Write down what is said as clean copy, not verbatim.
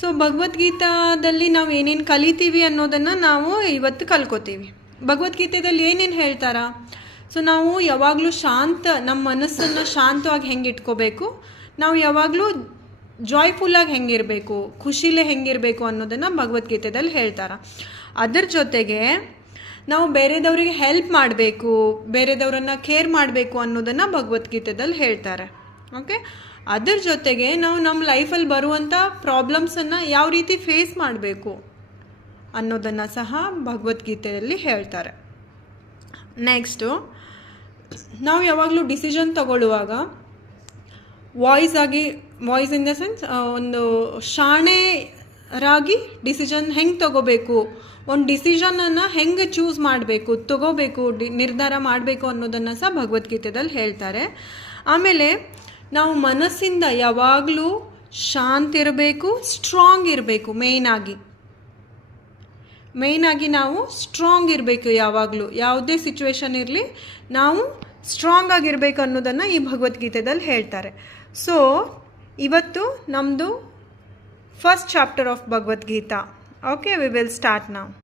So ಭಗವದ್ಗೀತಾದಲ್ಲಿ ನಾವು ಏನೇನು ಕಲಿತೀವಿ ಅನ್ನೋದನ್ನು ನಾವು ಇವತ್ತು ಕಲ್ಕೋತೀವಿ. ಭಗವದ್ಗೀತೆಯಲ್ಲಿ ಏನೇನು ಹೇಳ್ತಾರಾ? ಸೊ ನಾವು ಯಾವಾಗಲೂ ನಮ್ಮ ಮನಸ್ಸನ್ನು ಶಾಂತವಾಗಿ ಹೆಂಗೆ ಇಟ್ಕೋಬೇಕು, ನಾವು ಯಾವಾಗಲೂ ಜಾಯ್ಫುಲ್ಲಾಗಿ ಹೆಂಗಿರಬೇಕು, ಖುಷಿಲೇ ಹೆಂಗಿರಬೇಕು ಅನ್ನೋದನ್ನು ಭಗವದ್ಗೀತೆಯಲ್ಲಿ ಹೇಳ್ತಾರೆ. ಅದರ ಜೊತೆಗೆ ನಾವು ಬೇರೆದವರಿಗೆ ಹೆಲ್ಪ್ ಮಾಡಬೇಕು, ಬೇರೆದವರನ್ನು ಕೇರ್ ಮಾಡಬೇಕು ಅನ್ನೋದನ್ನು ಭಗವದ್ಗೀತೆಯಲ್ಲಿ ಹೇಳ್ತಾರೆ. ಓಕೆ, ಅದರ ಜೊತೆಗೆ ನಾವು ನಮ್ಮ ಲೈಫಲ್ಲಿ ಬರುವಂಥ ಪ್ರಾಬ್ಲಮ್ಸನ್ನು ಯಾವ ರೀತಿ ಫೇಸ್ ಮಾಡಬೇಕು ಅನ್ನೋದನ್ನು ಸಹ ಭಗವದ್ಗೀತೆಯಲ್ಲಿ ಹೇಳ್ತಾರೆ. ನೆಕ್ಸ್ಟು, ನಾವು ಯಾವಾಗಲೂ ಡಿಸಿಷನ್ ತಗೊಳ್ಳುವಾಗ ವಾಯ್ಸ್ ಇನ್ ದ ಸೆನ್ಸ್ ಒಂದು ಶಾಣೆರಾಗಿ ಡಿಸಿಷನ್ ಹೆಂಗೆ ತಗೋಬೇಕು, ಒಂದು ಡಿಸಿಷನನ್ನು ಹೆಂಗೆ ಚೂಸ್ ಮಾಡಬೇಕು, ತಗೋಬೇಕು, ನಿರ್ಧಾರ ಮಾಡಬೇಕು ಅನ್ನೋದನ್ನು ಸಹ ಭಗವದ್ಗೀತೆಯಲ್ಲಿ ಹೇಳ್ತಾರೆ. ಆಮೇಲೆ ನಾವು ಮನಸ್ಸಿಂದ ಯಾವಾಗಲೂ ಶಾಂತ ಇರಬೇಕು, ಸ್ಟ್ರಾಂಗ್ ಇರಬೇಕು. ಮೇಯ್ನಾಗಿ ನಾವು ಸ್ಟ್ರಾಂಗ್ ಇರಬೇಕು. ಯಾವಾಗಲೂ ಯಾವುದೇ ಸಿಚುವೇಶನ್ ಇರಲಿ ನಾವು ಸ್ಟ್ರಾಂಗ್ ಆಗಿರಬೇಕು ಅನ್ನೋದನ್ನು ಈ ಭಗವದ್ಗೀತೆಯಲ್ಲಿ ಹೇಳ್ತಾರೆ. ಸೊ ಇವತ್ತು ನಮ್ಮದು first chapter of Bhagavad Gita. Okay, we will start now.